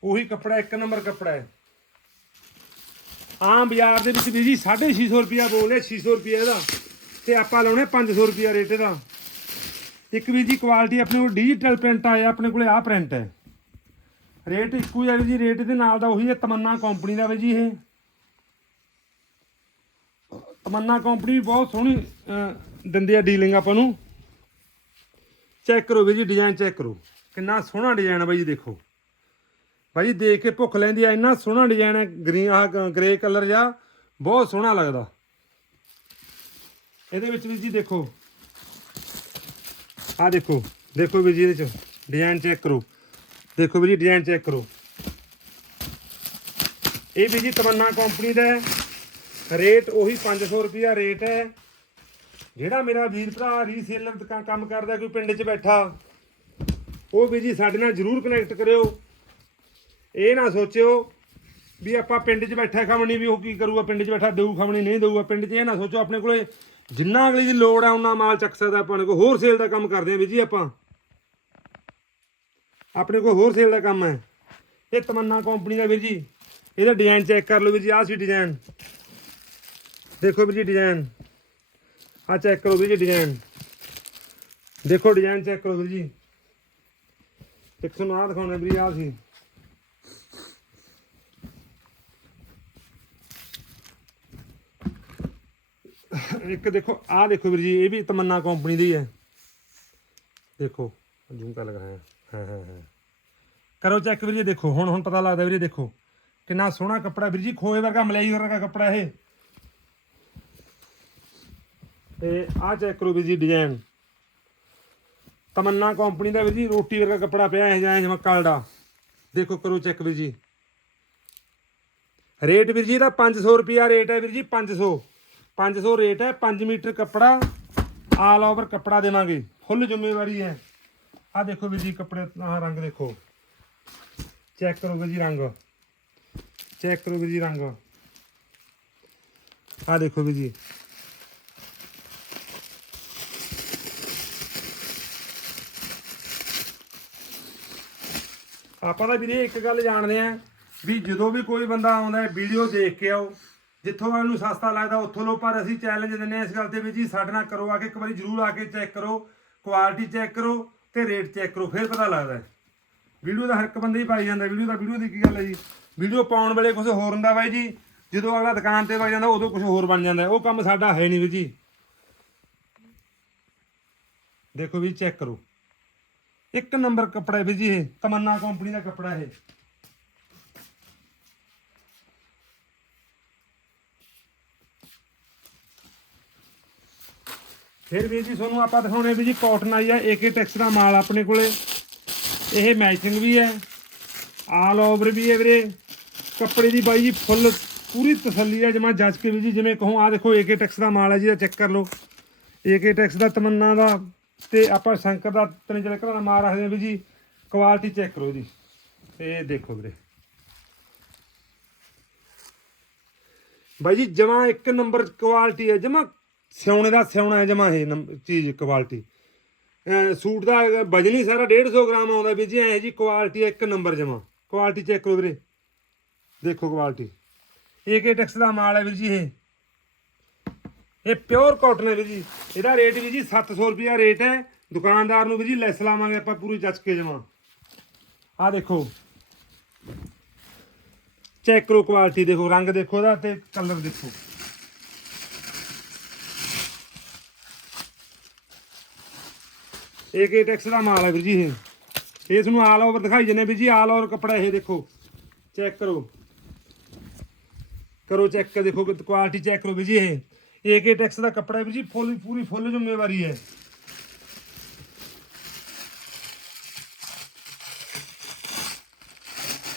ਉਹੀ ਕੱਪੜਾ, ਇੱਕ ਨੰਬਰ ਕੱਪੜਾ ਹੈ। ਆਮ ਬਾਜ਼ਾਰ ਦੇ ਵਿੱਚ ਵੀ ਜੀ 650 ਰੁਪਿਆ ਬੋਲੇ 600 ਰੁਪਿਆ ਇਹਦਾ। ਤੇ ਆਪਾਂ ਲਾਉਣੇ 500 ਰੁਪਿਆ ਰੇਟ ਇਹਦਾ। ਇੱਕ ਵੀ ਜੀ ਕੁਆਲਿਟੀ ਆਪਣੇ ਕੋਲ ਡਿਜੀਟਲ ਪ੍ਰਿੰਟ ਆਇਆ, ਆਪਣੇ ਕੋਲੇ ਆਹ ਪ੍ਰਿੰਟ ਹੈ। ਰੇਟ ਇੱਕੋ ਹੀ ਹੈ ਵੀ ਜੀ, ਰੇਟ ਦੇ ਨਾਲ ਦਾ ਉਹੀ ਹੈ, ਤਮੰਨਾ ਕੰਪਨੀ ਦਾ ਵੀ ਜੀ ਇਹ। ਤਮੰਨਾ ਕੰਪਨੀ ਵੀ ਬਹੁਤ ਸੋਹਣੀ ਦਿੰਦੇ ਆ ਡੀਲਿੰਗ ਆਪਾਂ ਨੂੰ। ਚੈੱਕ ਕਰੋ ਵੀ ਜੀ ਡਿਜ਼ਾਈਨ ਚੈੱਕ ਕਰੋ। ਕਿੰਨਾ ਸੋਹਣਾ ਡਿਜ਼ਾਈਨ ਬਾਈ ਜੀ, ਦੇਖੋ। ਬਾਈ ਦੇਖ ਕੇ ਭੁੱਖ ਲੈਂਦੀ ਆ, ਇੰਨਾ ਸੋਹਣਾ ਡਿਜ਼ਾਈਨ ਹੈ ਗ੍ਰੀਨ ਆਹ ਗ੍ਰੇ ਕਲਰ ਜਾਂ ਬਹੁਤ ਸੋਹਣਾ ਲੱਗਦਾ। ਇਹਦੇ ਵਿੱਚ ਵੀ ਜੀ ਦੇਖੋ। ਆਹ ਦੇਖੋ ਦੇਖੋ ਵੀ ਜੀ ਇਹਦੇ ਚ ਡਿਜ਼ਾਈਨ ਚੈੱਕ ਕਰੋ। ਦੇਖੋ ਵੀ ਜੀ ਡਿਜ਼ਾਈਨ ਚੈੱਕ ਕਰੋ। ਇਹ ਵੀ ਜੀ ਤਮੰਨਾ ਕੰਪਨੀ ਦਾ ਹੈ। ਰੇਟ ਉਹੀ 500 ਰੁਪਿਆ ਰੇਟ ਹੈ। ਜਿਹੜਾ ਮੇਰਾ ਵੀਰ ਭਰਾ ਰੀਸੇਲਰ ਦਾ, ਕੰਮ ਕਰਦਾ, ਕੋਈ ਪਿੰਡ 'ਚ ਬੈਠਾ, ਉਹ ਵੀ ਜੀ ਸਾਡੇ ਨਾਲ ਜਰੂਰ ਕਨੈਕਟ ਕਰਿਓ। ਇਹ ਨਾ ਸੋਚਿਓ ਵੀ ਆਪਾਂ ਪਿੰਡ 'ਚ ਬੈਠਾ ਖਮਣੀ ਵੀ ਉਹ ਕੀ ਕਰੂਗਾ, ਪਿੰਡ 'ਚ ਬੈਠਾ ਦੇਊ ਖਮਣੀ, ਨਹੀਂ ਦੇਊਗਾ ਪਿੰਡ 'ਚ। ਇਹ ਨਾ ਸੋਚੋ ਆਪਣੇ ਕੋਲੇ ਜਿੰਨਾ ਅਗਲੀ ਦੀ ਲੋੜ ਆ ਉਹਨਾਂ ਮਾਲ ਚੱਕ ਸਕਦਾ ਆਪਾਂ ਨੇ ਕੋਈ ਹੋਰ ਸੇਲ ਦਾ ਕੰਮ ਕਰਦੇ ਆ ਵੀ ਜੀ ਆਪਾਂ। ਆਪਣੇ ਕੋਲ ਹੋਰ ਸੇਲ ਦਾ ਕੰਮ ਹੈ। ਇਹ ਤਮੰਨਾ ਕੰਪਨੀ ਦਾ ਵੀਰ ਜੀ, ਇਹਦਾ ਡਿਜ਼ਾਈਨ ਚੈੱਕ ਕਰ ਲਓ ਵੀਰ ਜੀ, ਆਹ ਸੀ ਡਿਜ਼ਾਈਨ ਦੇਖੋ ਵੀਰ ਜੀ ਡਿਜ਼ਾਈਨ ਆ ਚੈੱਕ ਕਰੋ ਵੀਰ ਜੀ ਡਿਜ਼ਾਈਨ ਦੇਖੋ ਡਿਜ਼ਾਈਨ ਚੈੱਕ ਕਰੋ ਵੀਰ ਜੀ। ਇੱਕ ਤੁਹਾਨੂੰ ਆਹ ਦਿਖਾਉਣਾ ਵੀਰ ਜੀ, ਆਹ ਸੀ। ਇੱਕ ਦੇਖੋ, ਆਹ ਦੇਖੋ ਵੀਰ ਜੀ, ਇਹ ਵੀ ਤਮੰਨਾ ਕੰਪਨੀ ਦੀ ਹੈ। ਦੇਖੋ, ਜੂਮ ਕਰ ਲਗਾ, ਹਾਂ ਹਾਂ ਹਾਂ। ਕਰੋ ਚੈੱਕ ਵੀਰ ਜੀ, ਦੇਖੋ, ਹੁਣ ਹੁਣ ਪਤਾ ਲੱਗਦਾ ਵੀਰ ਜੀ, ਦੇਖੋ। ਕਿੰਨਾ ਸੋਹਣਾ ਕੱਪੜਾ ਵੀਰ ਜੀ, ਖੋਏ ਵਰਗਾ, ਮਲਾਈ ਵਰਗਾ ਕੱਪੜਾ ਇਹ। ਤੇ ਆਹ ਚੈੱਕ ਕਰੋ ਵੀਰ ਜੀ ਡਿਜ਼ਾਈਨ ਤਮੰਨਾ ਕੰਪਨੀ ਦਾ ਵੀਰ ਜੀ, ਰੋਟੀ ਵਰਗਾ ਕੱਪੜਾ ਪਿਆ ਹੈ ਜਾਂ ਜਿਵੇਂ ਕਲਡਾ ਦੇਖੋ, ਕਰੋ ਚੈੱਕ ਵੀਰ ਜੀ। ਰੇਟ ਵੀਰ ਜੀ ਦਾ 500 ਰੁਪਿਆ ਰੇਟ ਹੈ ਵੀਰ ਜੀ 500 500 ਰੇਟ ਹੈ 5 ਮੀਟਰ ਕੱਪੜਾ ਆਲ ਓਵਰ ਕੱਪੜਾ ਦੇਵਾਂਗੇ। ਫੁੱਲ ਜ਼ਿੰਮੇਵਾਰੀ ਹੈ। ਆਹ ਦੇਖੋ ਵੀਰ ਜੀ, ਕੱਪੜੇ, ਆਹ ਰੰਗ ਦੇਖੋ। ਚੈੱਕ ਕਰੋ ਵੀਰ ਜੀ ਰੰਗ। ਚੈੱਕ ਕਰੋ ਵੀਰ ਜੀ ਰੰਗ। ਆਹ ਦੇਖੋ ਵੀਰ ਜੀ। ਆਪਾਂ ਤਾਂ ਵੀਰੇ ਇੱਕ ਗੱਲ ਜਾਣਦੇ ਆ ਵੀ ਜਦੋਂ ਵੀ ਕੋਈ ਬੰਦਾ ਆਉਂਦਾ ਹੈ, ਵੀਡੀਓ ਦੇਖ ਕੇ ਆਓ। ਜਿੱਥੋਂ ਇਹਨੂੰ ਸਸਤਾ ਲੱਗਦਾ, ਉੱਥੋਂ ਲਓ, ਪਰ ਅਸੀਂ ਚੈਲੰਜ ਦਿੰਦੇ ਆ ਇਸ ਗੱਲ ਤੇ ਵੀ ਜੀ, ਸਾਡੇ ਨਾਲ ਕਰੋ ਆ ਕੇ, ਇੱਕ ਵਾਰੀ ਜਰੂਰ ਆ ਕੇ ਚੈੱਕ ਕਰੋ ਕੁਆਲਿਟੀ ਚੈੱਕ ਕਰੋ ਤੇ ਰੇਟ ਚੈੱਕ ਕਰੋ, ਫਿਰ ਪਤਾ ਲੱਗਦਾ ਵੀਡੀਓ ਦਾ ਹਰ ਇੱਕ ਬੰਦੇ ਹੀ ਪਾਈ ਜਾਂਦਾ ਵੀਡੀਓ ਦਾ ਵੀਡੀਓ ਦੀ ਕੀ ਗੱਲ ਹੈ ਜੀ? ਵੀਡੀਓ ਪਾਉਣ ਵੇਲੇ ਕੁਝ ਹੋਰ ਹੁੰਦਾ ਬਾਈ ਜੀ, ਜਦੋਂ ਅਗਲਾ ਦੁਕਾਨ ਤੇ ਵਗ ਜਾਂਦਾ, ਉਦੋਂ ਕੁਝ ਹੋਰ ਬਣ ਜਾਂਦਾ ਉਹ ਕੰਮ ਸਾਡਾ ਹੈ ਨਹੀਂ ਵੀਰ ਜੀ। ਦੇਖੋ ਵੀ ਚੈੱਕ ਕਰੋ। ਇੱਕ ਨੰਬਰ ਕੱਪੜਾ ਵੀਰ ਜੀ ਇਹ, ਤਮੰਨਾ ਕੰਪਨੀ ਦਾ ਕੱਪੜਾ ਇਹ। ਫਿਰ ਵੀਰ ਜੀ ਤੁਹਾਨੂੰ ਆਪਾਂ ਦਿਖਾਉਣੇ ਵੀ ਜੀ ਕਾਟਨ ਆਈ ਆ ਏਕੇ ਟੈਕਸ ਦਾ ਮਾਲ ਆਪਣੇ ਕੋਲੇ। ਇਹ ਮੈਚਿੰਗ ਵੀ ਹੈ। ਆਲ ਓਵਰ ਵੀ ਹੈ ਵੀਰੇ। ਕੱਪੜੇ ਦੀ ਬਾਈ ਜੀ ਫੁੱਲ ਪੂਰੀ ਤਸੱਲੀ ਹੈ ਜਮਾ ਜੱਜ ਕੇ ਵੀ ਜੀ ਜਿਵੇਂ ਕਹੋ ਆ ਦੇਖੋ ਏਕੇ ਟੈਕਸ ਦਾ ਮਾਲ ਹੈ ਜੀ ਦਾ ਚੈੱਕ ਕਰ ਲਓ। ਏਕੇ ਟੈਕਸ ਦਾ ਤਮੰਨਾ ਦਾ ਤੇ ਆਪਾਂ ਸ਼ੰਕਰ ਦਾ ਤਿੰਨ ਜਿਹੜੇ ਘਰਾਂ ਦਾ ਮਾਲ ਰੱਖਦੇ ਆ ਵੀ ਜੀ ਕੁਆਲਿਟੀ ਚੈੱਕ ਕਰੋ ਜੀ। ਇਹ ਦੇਖੋ ਵੀਰੇ। ਬਾਈ ਜੀ ਜਮਾ ਇੱਕ ਨੰਬਰ ਕੁਆਲਿਟੀ ਹੈ, ਜਮਾ ਸਿਉਣੇ ਦਾ ਸਿਉਣਾ ਹੈ ਜਮਾ ਇਹ ਨੰਬ- ਚੀਜ਼ ਕੁਆਲਿਟੀ ਸੂਟ ਦਾ, ਵਜਨ ਹੀ ਸਾਰਾ 150 ਗ੍ਰਾਮ ਆਉਂਦਾ ਵੀ ਜੀ, ਐ ਜੀ ਕੁਆਲਿਟੀ ਇੱਕ ਨੰਬਰ ਜਮਾ। ਕੁਆਲਿਟੀ ਚੈੱਕ ਕਰੋ ਵੀਰੇ। ਦੇਖੋ ਕੁਆਲਿਟੀ ਏਕੇ ਟੈਕਸ ਦਾ ਮਾਲ ਹੈ ਵੀਰ ਜੀ ਇਹ। ਇਹ ਪਿਓਰ ਕਾਟਨ ਹੈ ਵੀਰ ਜੀ। ਇਹਦਾ ਰੇਟ ਵੀ ਜੀ 700 ਰੁਪਿਆ ਰੇਟ ਹੈ। ਦੁਕਾਨਦਾਰ ਨੂੰ ਵੀ ਜੀ ਲੈਸ ਲਾਵਾਂਗੇ ਆਪਾਂ ਪੂਰੀ ਜੱਚ ਕੇ ਜਮਾ। ਆ ਦੇਖੋ। ਚੈੱਕ ਕਰੋ ਕੁਆਲਿਟੀ ਦੇਖੋ, ਰੰਗ ਦੇਖੋ ਇਹਦਾ ਤੇ ਕਲਰ ਦੇਖੋ। ਏਕ ਏ ਟੈਕਸ ਦਾ ਮਾਲ ਹੈ ਵੀਰ ਜੀ ਇਹ। ਇਹ ਤੁਹਾਨੂੰ ਆਲ ਓਵਰ ਦਿਖਾਈ ਜਨੇ ਵੀਰ ਜੀ ਆਲ ਓਵਰ ਕੱਪੜਾ ਇਹ ਦੇਖੋ। ਚੈੱਕ ਕਰੋ। ਕਰੋ ਚੈੱਕ ਦੇਖੋ ਕੁਆਲਿਟੀ ਚੈੱਕ ਕਰੋ ਵੀਰ ਜੀ ਇਹ। ਏਕ ਏ ਟੈਕਸ ਦਾ ਕੱਪੜਾ ਹੈ ਵੀਰ ਜੀ ਫੁੱਲ ਪੂਰੀ ਫੁੱਲ ਜ਼ਿੰਮੇਵਾਰੀ ਹੈ।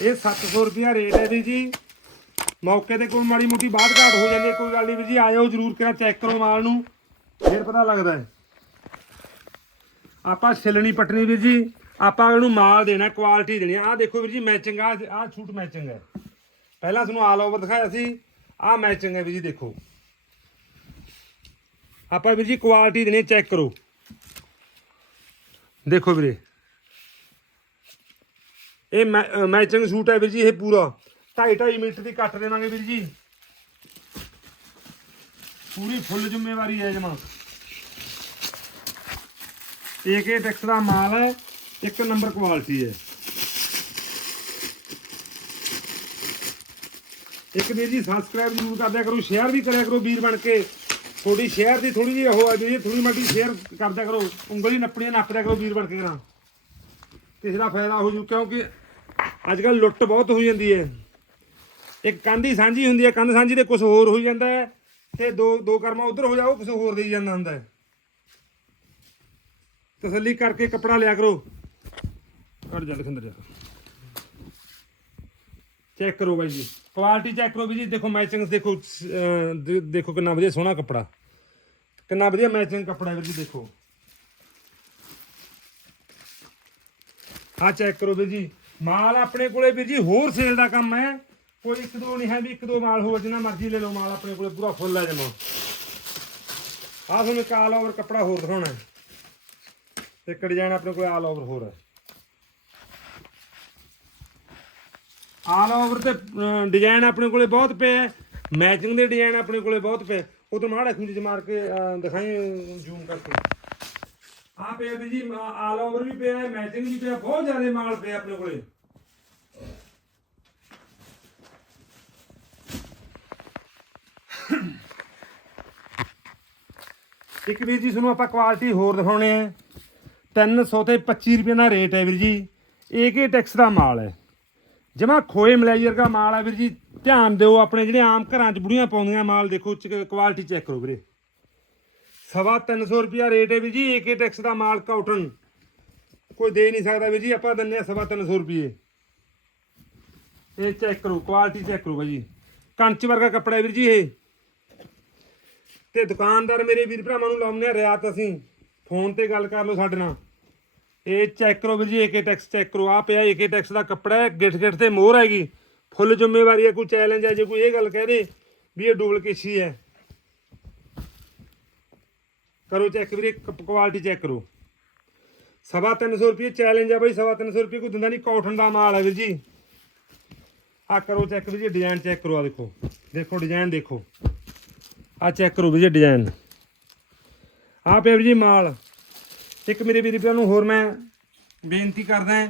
ਇਹ 700 ਰੁਪਿਆ ਰੇਟ ਹੈ ਵੀਰ ਜੀ। ਮੌਕੇ ਤੇ ਕੋਈ ਮਾੜੀ ਮੋਟੀ ਬਾਤ ਘਾਟ ਹੋ ਜਾਂਦੀ ਹੈ। ਕੋਈ ਗੱਲ ਨਹੀਂ ਵੀਰ ਜੀ ਆਇਓ, ਜਰੂਰ ਕਰਾ ਚੈੱਕ ਕਰੋ ਮਾਲ ਨੂੰ। ਫਿਰ ਪਤਾ ਲੱਗਦਾ ਹੈ। ਆਪਾਂ ਛਿਲਣੀ ਪਟਣੀ ਵੀਰ ਜੀ। ਆਪਾਂ ਇਹਨੂੰ ਮਾਲ ਦੇਣਾ ਕੁਆਲਿਟੀ ਦੇਣੀ। ਆਹ ਦੇਖੋ ਵੀਰ ਜੀ ਮੈਚਿੰਗ ਆ, ਆਹ ਛੂਟ ਮੈਚਿੰਗ ਹੈ। ਪਹਿਲਾਂ ਤੁਹਾਨੂੰ ਆਲ ਓਵਰ ਦਿਖਾਇਆ ਸੀ, ਆਹ ਮੈਚਿੰਗ ਹੈ ਵੀਰ ਜੀ, ਦੇਖੋ। ਆਪਾਂ ਵੀਰ ਜੀ ਕੁਆਲਿਟੀ ਦੇਣੀ ਚੈੱਕ ਕਰੋ। ਦੇਖੋ ਵੀਰੇ। ਇਹ ਮੈਚਿੰਗ ਸੂਟ ਹੈ ਵੀਰ ਜੀ, ਇਹ ਪੂਰਾ। 2.5 2.5 ਮੀਟਰ ਦੀ ਕੱਟ ਦੇਵਾਂਗੇ ਵੀਰ ਜੀ। ਪੂਰੀ ਫੁੱਲ ਜ਼ਿੰਮੇਵਾਰੀ ਹੈ ਜਮਾ। ਏਕੇ ਟੈਕਸ ਦਾ ਮਾਲ ਹੈ, ਇੱਕ ਨੰਬਰ ਕੁਆਲਿਟੀ ਹੈ। ਇੱਕ ਵੀਰ ਜੀ ਸਬਸਕ੍ਰਾਈਬ ਜ਼ਰੂਰ ਕਰ ਕਰੋ ਸ਼ੇਅਰ ਵੀ ਕਰਿਆ ਕਰੋ ਵੀਰ ਬਣ ਕੇ। ਥੋੜੀ ਸ਼ੇਅਰ ਦੀ ਥੋੜੀ ਜਿਹੀ ਉਹ ਆ ਜੀ ਥੋੜੀ ਮਾਟੀ ਸ਼ੇਅਰ ਕਰਦਿਆ ਕਰੋ ਉਂਗਲੀ ਨੱਪਣੀ ਨੱਪਦਿਆ ਕਰੋ ਵੀਰ ਬਣ ਕੇ ਕਰਾਂ। ਕਿਸੇ ਦਾ ਫਾਇਦਾ ਹੋ ਜੂ, ਕਿਉਂਕਿ ਅੱਜ ਕੱਲ ਲੁੱਟ ਬਹੁਤ ਹੋ ਜਾਂਦੀ ਹੈ। ਇੱਕ ਕੰਧ ਹੀ ਸਾਂਝੀ ਹੁੰਦੀ ਹੈ, ਕੰਧ ਸਾਂਝੀ ਤੇ ਕੁਝ ਹੋਰ ਹੋ ਜਾਂਦਾ ਹੈ, ਤੇ ਦੋ ਦੋ ਕਰਮਾ ਉਧਰ ਹੋ ਜਾਓ ਕੁਝ ਹੋਰ ਦੇਈ ਜਾਂਦਾ ਹੁੰਦਾ ਹੈ। ਤਸੱਲੀ ਕਰਕੇ ਕੱਪੜਾ ਲਿਆ ਕਰੋ। ਕੱਢ ਜਾ ਲਖਿੰਦਰ ਜਾ। ਚੈੱਕ ਕਰੋ ਬਾਈ ਜੀ। ਕੁਆਲਿਟੀ ਚੈੱਕ ਕਰੋ ਵੀ ਜੀ। ਦੇਖੋ ਮੈਚਿੰਗ ਦੇਖੋ ਦੇਖੋ ਕਿੰਨਾ ਵਧੀਆ ਸੋਹਣਾ ਕੱਪੜਾ। ਕਿੰਨਾ ਵਧੀਆ ਮੈਚਿੰਗ ਕੱਪੜਾ ਵੀਰ ਜੀ, ਦੇਖੋ। ਆ ਚੈੱਕ ਕਰੋ ਵੀਰ ਜੀ। ਮਾਲ ਆਪਣੇ ਕੋਲੇ ਵੀਰ ਜੀ ਹੋਰ ਸੇਲ ਦਾ ਕੰਮ ਹੈ। ਕੋਈ ਇੱਕ ਦੋ ਨਹੀਂ ਹੈ ਵੀ ਇੱਕ ਦੋ ਮਾਲ ਹੋਰ ਜਿੰਨਾ ਮਰਜ਼ੀ ਲੈ ਲਓ ਮਾਲ ਆਪਣੇ ਕੋਲੇ, ਪੂਰਾ ਫੁੱਲ ਹੈ ਜਮਾ। ਆ ਤੁਹਾਨੂੰ ਇੱਕ ਓਵਰ ਕੱਪੜਾ ਹੋਰ ਦਿਖਾਉਣਾ ਹੈ। ਇੱਕ ਡਿਜ਼ਾਈਨ ਆਪਣੇ ਕੋਲ ਆਲ ਓਵਰ ਹੋਰ ਹੈ। ਆਲ ਓਵਰ ਤੇ ਡਿਜ਼ਾਈਨ ਆਪਣੇ ਕੋਲੇ ਬਹੁਤ ਪਏ ਹੈ। ਮੈਚਿੰਗ ਦੇ ਡਿਜ਼ਾਈਨ ਆਪਣੇ ਕੋਲੇ ਬਹੁਤ ਪਏ ਉਹ ਤੋਂ ਮਾੜਾ ਖੁੰਝ ਮਾਰ ਕੇ ਦਿਖਾਈ ਜ਼ੂਮ ਕਰਕੇ। ਆ ਪਿਆ ਵੀ ਜੀ ਆਲ ਓਵਰ ਵੀ ਪਿਆ ਹੈ ਮੈਚਿੰਗ ਵੀ ਪਿਆ ਬਹੁਤ ਜ਼ਿਆਦਾ ਮਾਲ ਪਿਆ ਆਪਣੇ ਕੋਲੇ। ਇੱਕ ਵੀਰ ਜੀ, ਤੁਹਾਨੂੰ ਆਪਾਂ ਕੁਆਲਿਟੀ ਹੋਰ ਦਿਖਾਉਣੇ ਆ 300 ਤੇ 25 ਰੁਪਏ ਦਾ ਰੇਟ ਹੈ ਵੀਰ ਜੀ। ਏਕੇ ਟੈਕਸ ਦਾ ਮਾਲ ਹੈ। ਜਮਾ ਖੋਏ ਮਲਾਈ ਵਰਗਾ ਮਾਲ ਹੈ ਵੀਰ ਜੀ। ਧਿਆਨ ਦਿਓ ਆਪਣੇ ਜਿਹੜੇ ਆਮ ਘਰਾਂ 'ਚ ਬੁੜੀਆਂ ਪਾਉਂਦੀਆਂ ਮਾਲ, ਦੇਖੋ ਕੁਆਲਿਟੀ ਚੈੱਕ ਕਰੋ ਵੀਰੇ। ਸਵਾ 300 ਰੁਪਿਆ ਰੇਟ ਹੈ ਵੀਰ ਜੀ ਏਕੇ ਟੈਕਸ ਦਾ ਮਾਲ ਕਾਟਨ ਕੋਈ ਦੇ ਨਹੀਂ ਸਕਦਾ ਵੀਰ ਜੀ, ਆਪਾਂ ਦਿੰਨੇ ਆ ਸਵਾ 300 ਰੁਪਏ। ਇਹ ਚੈੱਕ ਕਰੋ ਕੁਆਲਿਟੀ ਚੈੱਕ ਕਰੋ ਭਾਜੀ ਕੰਚ ਵਰਗਾ ਕੱਪੜਾ ਵੀਰ ਜੀ ਇਹ। ਤੇ ਦੁਕਾਨਦਾਰ ਮੇਰੇ ਵੀਰ ਭਰਾਵਾਂ ਨੂੰ ਲਾਉਂਦੇ ਆ ਰਿਆਤ ਅਸੀਂ। ਫੋਨ ਤੇ ਗੱਲ ਕਰ ਲਓ ਸਾਡੇ ਨਾਲ। ਇਹ ਚੈੱਕ ਕਰੋ ਵੀਰ ਜੀ ਏਕੇ ਟੈਕਸ ਚੈੱਕ ਕਰੋ। ਆ ਪਿਆ ਏਕੇ ਟੈਕਸ ਦਾ ਕੱਪੜਾ ਹੈ ਗਿੱਠ ਗਿੱਠ ਤੇ ਮੋਹਰ ਹੈਗੀ। ਫੁੱਲ ਜ਼ਿੰਮੇਵਾਰੀ ਹੈ, ਕੋਈ ਚੈਲੰਜ ਹੈ, ਜੇ ਕੋਈ ਇਹ ਗੱਲ ਕਹਿ ਦੇ ਵੀ ਇਹ ਡੁਪਲੀਕੇਸੀ ਹੈ ਕਰੋ ਚੈੱਕ ਵੀਰੇ ਕੁਆਲਿਟੀ ਚੈੱਕ ਕਰੋ। ਸਵਾ 300 ਰੁਪਏ ਚੈਲੰਜ ਆ ਬਾਈ, ਸਵਾ 300 ਰੁਪਏ ਕੋਈ ਦਿੰਦਾ ਨਹੀਂ ਕਾਟਨ ਦਾ ਮਾਲ ਹੈ ਵੀਰ ਜੀ। ਆ ਕਰੋ ਚੈੱਕ ਵੀਰ ਜੀ ਡਿਜ਼ਾਈਨ ਚੈੱਕ ਕਰੋ ਆ ਦੇਖੋ। ਦੇਖੋ ਡਿਜ਼ਾਈਨ ਦੇਖੋ। ਆ ਚੈੱਕ ਕਰੋ ਵੀਰ ਜੀ ਡਿਜ਼ਾਈਨ ਆ ਪਿਆ ਵੀਰ ਜੀ ਮਾਲ। ਇੱਕ ਮੇਰੇ ਵੀਰ ਨੂੰ ਹੋਰ ਮੈਂ ਬੇਨਤੀ ਕਰਦਾ ਹਾਂ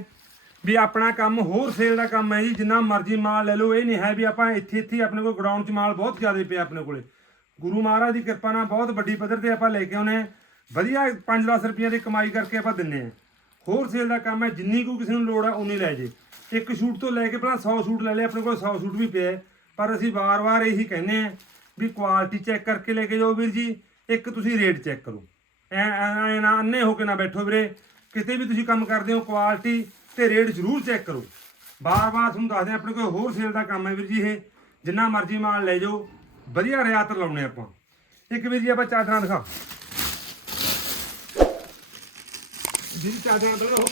ਵੀ ਆਪਣਾ ਕੰਮ ਹੋਰ ਸੇਲ ਦਾ ਕੰਮ ਹੈ ਜੀ, ਜਿੰਨਾ ਮਰਜ਼ੀ ਮਾਲ ਲੈ ਲਓ। ਇਹ ਨਹੀਂ ਹੈ ਵੀ ਆਪਾਂ ਇੱਥੇ ਇੱਥੇ ਆਪਣੇ ਕੋਲ ਗਰਾਊਂਡ 'ਚ ਮਾਲ ਬਹੁਤ ਜ਼ਿਆਦਾ ਪਿਆ ਆਪਣੇ ਕੋਲੇ। ਗੁਰੂ ਮਹਾਰਾਜ ਦੀ ਕਿਰਪਾ ਨਾਲ ਬਹੁਤ ਵੱਡੀ ਪੱਧਰ ਤੇ ਆਪਾਂ ਲੈ ਕੇ ਆਉਨੇ ਹਾਂ। ਵਧੀਆ 5-10 ਰੁਪਈਆ ਦੀ ਕਮਾਈ ਕਰਕੇ ਆਪਾਂ ਦਿੰਨੇ ਆ ਹੋਰ ਸੇਲ ਦਾ ਕੰਮ ਹੈ, ਜਿੰਨੀ ਕੋਈ ਕਿਸੇ ਨੂੰ ਲੋੜ ਹੈ ਉਨੀ ਲੈ ਜੇ। ਇੱਕ ਸ਼ੂਟ ਤੋਂ ਲੈ ਕੇ ਪਹਿਲਾਂ 100 ਸ਼ੂਟ ਲੈ ਲਏ, ਆਪਣੇ ਕੋਲ 100 ਸ਼ੂਟ ਵੀ ਪਿਆ ਪਰ ਅਸੀਂ ਵਾਰ-ਵਾਰ ਇਹੀ ਕਹਿੰਦੇ ਆ ਵੀ ਕੁਆਲਿਟੀ ਚੈੱਕ ਕਰਕੇ ਲੈ ਕੇ ਜਾਓ ਵੀਰ ਜੀ। ਇੱਕ ਤੁਸੀਂ ਰੇਟ ਚੈੱਕ ਕਰੋ। ਐ ਐ ਨਾ ਅੰਨੇ ਹੋ ਕੇ ਨਾ ਬੈਠੋ ਵੀਰੇ। ਕਿਤੇ ਵੀ ਤੁਸੀਂ ਕੰਮ ਕਰਦੇ ਹੋ ਕੁਆਲਿਟੀ ਤੇ ਰੇਟ ਜ਼ਰੂਰ ਚੈੱਕ ਕਰੋ। ਬਾਰ-ਬਾਰ ਤੁਹਾਨੂੰ ਦੱਸਦੇ ਆਪਣੇ ਕੋਈ ਹੋਰ ਸੇਲ ਦਾ ਕੰਮ ਹੈ ਵੀਰ ਜੀ ਇਹ। ਜਿੰਨਾ ਮਰਜ਼ੀ ਮਾਲ ਲੈ ਜਾਓ, ਵਧੀਆ ਰਿਆਤ ਲਾਉਣੇ ਆਪਾਂ। ਇੱਕ ਵੀਰ ਜੀ ਆਪਾਂ ਚਾਦਰਾਂ ਦਿਖਾ। ਜੀ ਚਾਦਰਾਂ ਤੋਂ ਹੋ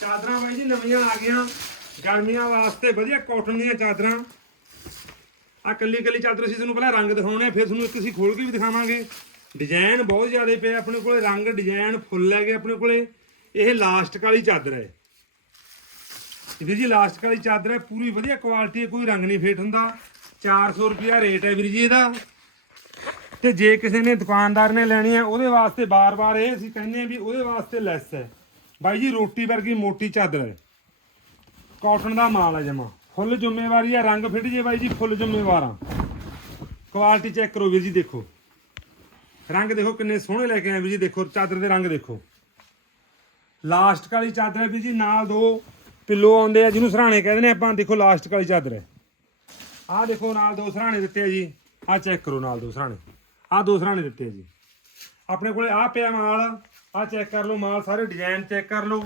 ਚਾਦਰਾਂ ਬਾਈ ਜੀ, ਨਵੀਆਂ ਆ ਗਈਆਂ। ਗਰਮੀਆਂ ਵਾਸਤੇ ਵਧੀਆ ਕਾਟਨ ਦੀਆਂ ਚਾਦਰਾਂ। ਆ ਕੱਲੀ ਕੱਲੀ ਚਾਦਰ ਅਸੀਂ ਤੁਹਾਨੂੰ ਪਹਿਲਾਂ ਰੰਗ ਦਿਖਾਉਣੇ ਆ, ਫਿਰ ਤੁਹਾਨੂੰ ਇੱਕ ਅਸੀਂ ਖੋਲ ਕੇ ਵੀ ਦਿਖਾਵਾਂਗੇ। ਡਿਜ਼ਾਈਨ ਬਹੁਤ ਜ਼ਿਆਦਾ ਪਏ ਆਪਣੇ ਕੋਲੇ ਰੰਗ ਡਿਜ਼ਾਈਨ ਫੁੱਲ ਹੈਗੇ ਆਪਣੇ ਕੋਲੇ। ਇਹ ਲਾਸਟਿਕ ਵਾਲੀ ਚਾਦਰ ਹੈ। ਵੀਰ ਜੀ ਲਾਸਟਿਕ ਵਾਲੀ ਚਾਦਰ ਹੈ ਪੂਰੀ ਵਧੀਆ ਕੁਆਲਿਟੀ ਹੈ ਕੋਈ ਰੰਗ ਨਹੀਂ ਫੇਟ ਹੁੰਦਾ। 400 ਰੁਪਿਆ ਰੇਟ ਹੈ ਵੀਰ ਜੀ ਇਹਦਾ। ਤੇ ਜੇ ਕਿਸੇ ਨੇ ਦੁਕਾਨਦਾਰ ਨੇ ਲੈਣੀ ਹੈ ਉਹਦੇ ਵਾਸਤੇ ਬਾਰ-ਬਾਰ ਇਹ ਅਸੀਂ ਕਹਿੰਦੇ ਆ ਵੀ ਉਹਦੇ ਵਾਸਤੇ ਲੈਸ ਹੈ। ਬਾਈ ਜੀ ਰੋਟੀ ਵਰਗੀ ਮੋਟੀ ਚਾਦਰ ਹੈ। ਕਾਟਨ ਦਾ ਮਾਲ ਹੈ ਜਮਾ। ਫੁੱਲ ਜ਼ਿੰਮੇਵਾਰੀ ਹੈ ਰੰਗ ਫਿੱਟ ਜੇ ਬਾਈ ਜੀ, ਫੁੱਲ ਜ਼ਿੰਮੇਵਾਰ। ਆ ਕੁਆਲਿਟੀ ਚੈੱਕ ਕਰੋ ਵੀਰ ਜੀ, ਦੇਖੋ। ਰੰਗ ਦੇਖੋ ਕਿੰਨੇ ਸੋਹਣੇ ਲੈ ਕੇ ਆਏ ਵੀਰ ਜੀ, ਦੇਖੋ, ਚਾਦਰ ਦੇ ਰੰਗ ਦੇਖੋ। ਲਾਸਟ ਵਾਲੀ ਚਾਦਰ ਹੈ ਵੀਰ ਜੀ, ਨਾਲ ਦੋ ਪਿੱਲੋ ਆਉਂਦੇ ਆ, ਜਿਹਨੂੰ ਸਰਾਣੇ ਕਹਿੰਦੇ ਨੇ ਆਪਾਂ, ਦੇਖੋ ਲਾਸਟ ਵਾਲੀ ਚਾਦਰ ਹੈ ਆਹ ਦੇਖੋ, ਨਾਲ ਦੋ ਸਰਾਣੇ ਦਿੱਤੇ ਆ ਜੀ। ਆਹ ਚੈੱਕ ਕਰੋ, ਨਾਲ ਦੋ ਸਰਾਣੇ। ਆਹ ਦੋ ਸਰਾਣੇ ਦਿੱਤੇ ਆ ਜੀ। ਆਪਣੇ ਕੋਲੇ ਆਹ ਪਿਆ ਮਾਲ, ਆਹ ਚੈੱਕ ਕਰ ਲਓ, ਮਾਲ ਸਾਰੇ ਡਿਜ਼ਾਈਨ ਚੈੱਕ ਕਰ ਲਓ।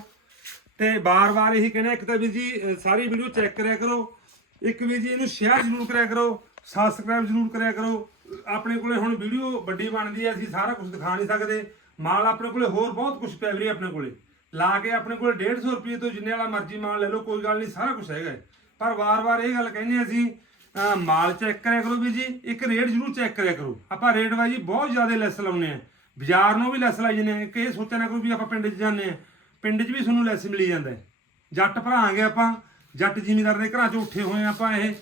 ਤੇ ਬਾਰ-ਬਾਰ ਇਹੀ ਕਹਿੰਦੇ ਇੱਕ ਤਾਂ ਵੀਰ ਜੀ ਸਾਰੀ ਵੀਡੀਓ ਚੈੱਕ ਕਰਿਆ ਕਰੋ। ਇੱਕ ਵੀਰ ਜੀ ਇਹਨੂੰ ਸ਼ੇਅਰ ਜ਼ਰੂਰ ਕਰਿਆ ਕਰੋ ਸਬਸਕ੍ਰਾਈਬ ਜ਼ਰੂਰ ਕਰਿਆ ਕਰੋ। ਆਪਣੇ ਕੋਲੇ ਹੁਣ ਵੀਡੀਓ ਵੱਡੀ ਬਣਦੀ ਹੈ ਅਸੀਂ ਸਾਰਾ ਕੁਝ ਦਿਖਾ ਨਹੀਂ ਸਕਦੇ। ਮਾਲ ਆਪਣੇ ਕੋਲੇ ਹੋਰ ਬਹੁਤ ਕੁਝ ਪਿਆ ਵੀ ਆਪਣੇ ਕੋਲੇ। ਲਾ ਕੇ ਆਪਣੇ ਕੋਲੇ 150 ਰੁਪਏ ਤੋਂ ਜਿੰਨੇ ਵਾਲਾ ਮਰਜ਼ੀ ਮਾਲ ਲੈ ਲਓ, ਕੋਈ ਗੱਲ ਨਹੀਂ, ਸਾਰਾ ਕੁਝ ਹੈਗਾ ਪਰ ਵਾਰ-ਵਾਰ ਇਹ ਗੱਲ ਕਹਿੰਦੇ ਅਸੀਂ ਮਾਲ ਚੈੱਕ ਕਰਿਆ ਕਰੋ ਵੀਰ ਜੀ, ਇੱਕ ਰੇਟ ਜ਼ਰੂਰ ਚੈੱਕ ਕਰਿਆ ਕਰੋ। ਆਪਾਂ ਰੇਟ ਵਾਈ ਜੀ ਬਹੁਤ ਜ਼ਿਆਦਾ ਲੈਸ ਲਾਉਨੇ ਆ। ਬਾਜ਼ਾਰ ਨੂੰ ਵੀ ਲੈਸ ਲਾਈ ਜਾਂਦੇ ਆ, ਕਿ ਇਹ ਸੋਚਿਆ ਨਾ ਕਰੋ ਵੀ ਆਪਾਂ ਪਿੰਡ 'ਚ ਜਾਂਦੇ ਆ। ਪਿੰਡ 'ਚ ਵੀ ਤੁਹਾਨੂੰ ਲੈਸ ਮਿਲੀ ਜਾਂਦਾ ਹੈ। ਜੱਟ ਭਰਾਂਗੇ ਆਪਾਂ, ਜੱਟ ਜਿਮੀਦਾਰ ਦੇ ਘਰਾਂ 'ਚੋਂ ਉੱਠੇ ਹੋਏ ਹਾਂ ਆਪਾਂ ਇਹ।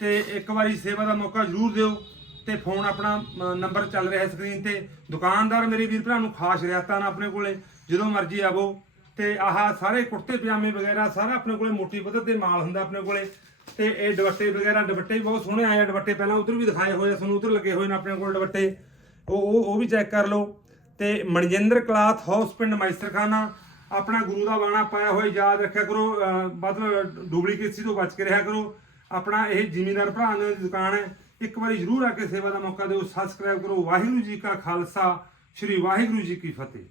ਤੇ ਇੱਕ ਵਾਰੀ ਸੇਵਾ ਦਾ ਮੌਕਾ ਜ਼ਰੂਰ ਦਿਓ ਤੇ ਫੋਨ ਆਪਣਾ ਨੰਬਰ ਚੱਲ ਰਿਹਾ ਸਕਰੀਨ ਤੇ। ਦੁਕਾਨਦਾਰ ਮੇਰੇ ਵੀਰ ਭਰਾ ਨੂੰ ਖਾਸ ਰਿਆਤਾਂ ਨਾਲ ਆਪਣੇ ਕੋਲੇ, ਜਦੋਂ ਮਰਜ਼ੀ ਆਵੋ। ਤੇ ਆਹ ਸਾਰੇ ਕੁੜਤੇ, ਪਜਾਮੇ ਵਗੈਰਾ ਸਾਰਾ ਆਪਣੇ ਕੋਲੇ ਮੋਟੀ ਪੱਧਰ ਤੇ ਮਾਲ ਹੁੰਦਾ ਆਪਣੇ ਕੋਲੇ। ਤੇ ਇਹ ਦੁਪੱਟੇ ਵਗੈਰਾ, ਦੁਪੱਟੇ ਵੀ ਬਹੁਤ ਸੋਹਣੇ ਆਏ ਆ ਦੁਪੱਟੇ। ਪਹਿਲਾਂ ਉਧਰ ਵੀ ਦਿਖਾਏ ਹੋਏ ਆ ਤੁਹਾਨੂੰ ਉਧਰ ਲੱਗੇ ਹੋਏ ਨੇ ਆਪਣੇ ਕੋਲ ਦੁਪੱਟੇ। ਉਹ ਉਹ ਉਹ ਵੀ ਚੈੱਕ ਕਰ ਲਓ। ਤੇ ਮਨਜਿੰਦਰ ਕਲਾਥ ਹਾਊਸ ਪਿੰਡ ਮੈਸਰਖਾਨਾ ਆਪਣਾ ਗੁਰੂ ਦਾ ਬਾਣਾ ਪਾਇਆ ਹੋਇਆ, ਯਾਦ ਰੱਖਿਆ ਕਰੋ ਮਤਲਬ ਡੁਪਲੀਕੇਸੀ ਤੋਂ ਬਚ ਕੇ ਰਿਹਾ ਕਰੋ। ਆਪਣਾ ਇਹ ਜ਼ਿਮੀਂਦਾਰ ਭਰਾ ਦੀ ਦੁਕਾਨ ਹੈ। ਇੱਕ ਵਾਰੀ ਜ਼ਰੂਰ ਆ ਕੇ ਸੇਵਾ ਦਾ ਮੌਕਾ ਦਿਓ। ਸਬਸਕ੍ਰਾਈਬ ਕਰੋ। ਵਾਹਿਗੁਰੂ ਜੀ ਕਾ ਖਾਲਸਾ। ਸ੍ਰੀ ਵਾਹਿਗੁਰੂ ਜੀ ਕੀ ਫਤਿਹ।